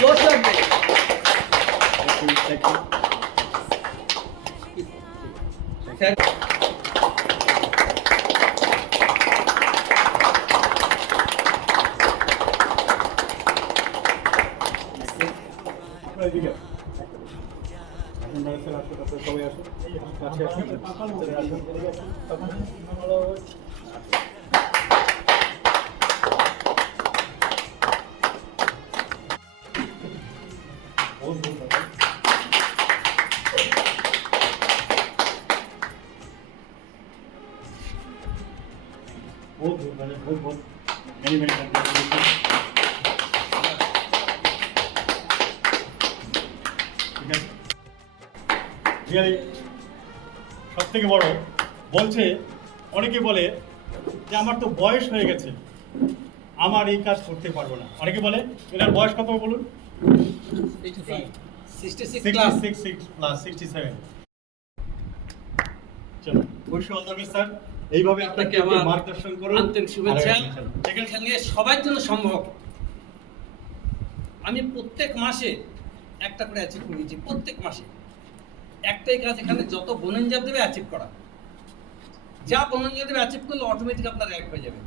জোশ লাগবে। স্যার সবাই আসুন, কাছে আসুন, সব থেকে বড় বলছে, অনেকে বলে যে আমার তো বয়স হয়ে গেছে, আমার এই কাজ করতে পারবো না। অনেকে বলে এনার বয়স কত বলুন? 66 67। চলো, খুব সুন্দর স্যার, এইভাবে আপনাকে আমার মার্গদর্শন করুন। আন্তরিক শুভেচ্ছা। এখানে সবার জন্য সম্ভব। আমি প্রত্যেক মাসে একটা করে অ্যাচিভ করেছি, প্রত্যেক মাসে একটাই কাজ, এখানে যত বোনেঞ্জার দেবে অ্যাচিভ করা, যা বোনেঞ্জার দেবে অ্যাচিভ করলে অটোমেটিক আপনার র্যাঙ্ক হয়ে যাবে।